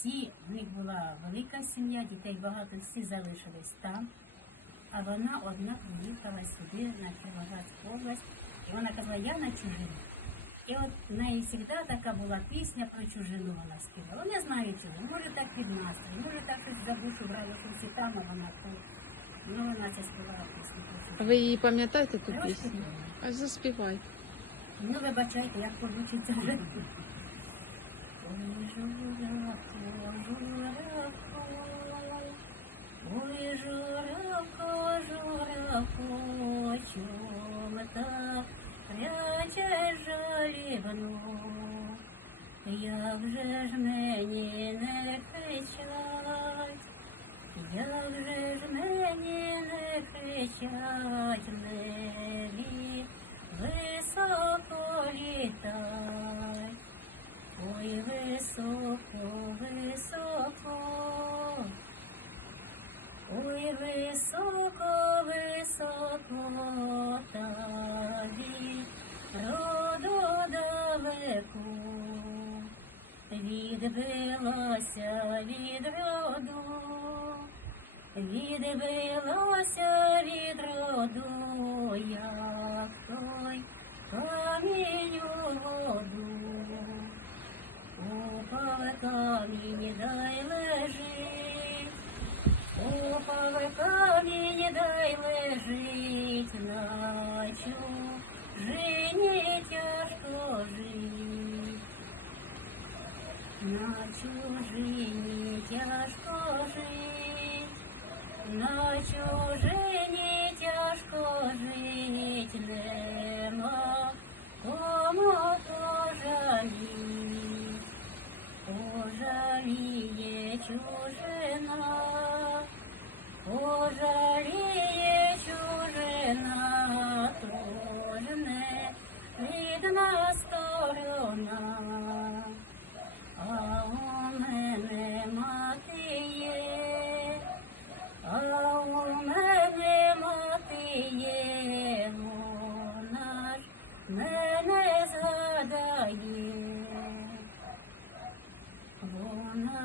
всі, в них була велика сім'я, дітей багато, всі залишились там. А вона одна приїхала сюди, на Кіровоградську область, і вона казала, я на чужину. І от в неї завжди така була пісня про чужину вона співала. Не знаю чого, може так під настрій, може так щось за душу брало, що всі там, а вона тут. Ну, вона це співала пісню про чужину. ви її пам'ятаєте ту пісню? А заспівайте. Ну, вибачайте, як получиться Як же ж мені не кричать, як же ж мені не кричать в небі, високо літай, ой, високо, високо, ой, високо, високо, та від роду далеко, відбилася від роду. Відбилося від роду, як той камінь у воду. Упав камінь, дай лежить, упав камінь, дай лежить, на чужині тяжко жить. На чужині тяжко жить, на чужині Rujna, Rujna.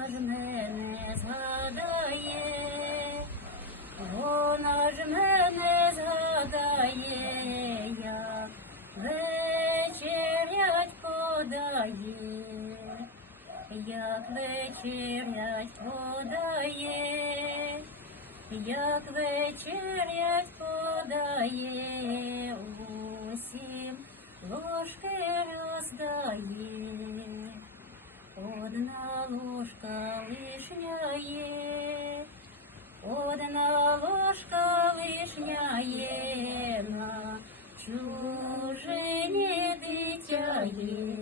Ж мене згадає, вона ж мене згадає, як вечерять подає. Як вечерять подає, як вечерять подає, усім ложки роздає, одна ложка лишня є, одна ложка лишня є, на чужині дитя є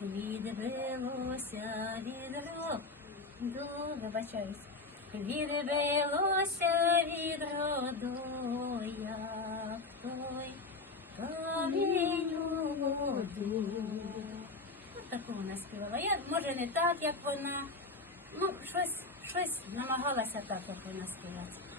відбилося від роду, вибачаюсь, відбилося від роду, От не співала. Я, може, не так, як вона, ну, щось, щось намагалася так, як вона співати.